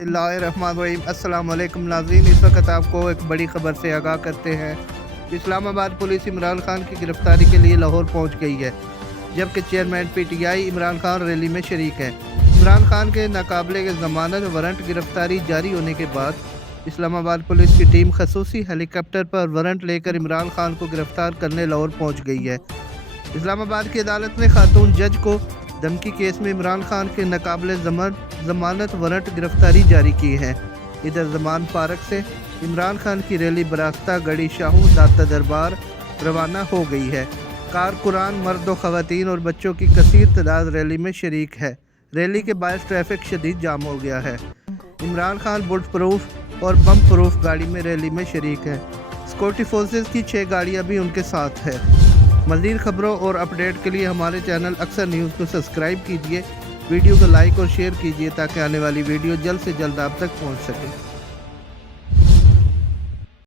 बिस्मिल्लाहिर्रहमानिर्रहीम। अस्सलाम वालेकुम नाज़रीन, इस वक्त आपको एक बड़ी खबर से आगाह करते हैं। इस्लामाबाद पुलिस इमरान खान की गिरफ्तारी के लिए लाहौर पहुंच गई है, जबकि chairman PTI Imran Khan rally में शरीक है। इमरान खान के नाकाबिले ज़मानत वारंट गिरफ्तारी जारी होने के बाद इस्लामाबाद पुलिस की टीम खसूसी हेलीकॉप्टर पर वारंट लेकर इमरान खान को गिरफ्तार करने लाहौर पहुँच गई है। इस्लामाबाद की अदालत ने खातून जज को धमकी केस में इमरान खान के नाकाबिले ज़मानत वारंट गिरफ्तारी जारी की है। इधर जमान पार्क से इमरान खान की रैली बरास्ता गढ़ी शाहू दाता दरबार रवाना हो गई है। कारकुरान, मर्द व ख़वातीन और बच्चों की कसीर तादाद रैली में शरीक है। रैली के बायस ट्रैफिक शदीद जाम हो गया है। इमरान खान बुलेट प्रूफ और बम प्रूफ गाड़ी में रैली में शरीक है। सिक्योरिटी फोर्सेस की 6 गाड़ियाँ भी उनके साथ है। मज़ीद खबरों और अपडेट के लिए हमारे चैनल अक्सर न्यूज़ को सब्सक्राइब कीजिए, वीडियो को लाइक और शेयर कीजिए ताकि आने वाली वीडियो जल्द से जल्द आप तक पहुंच सके।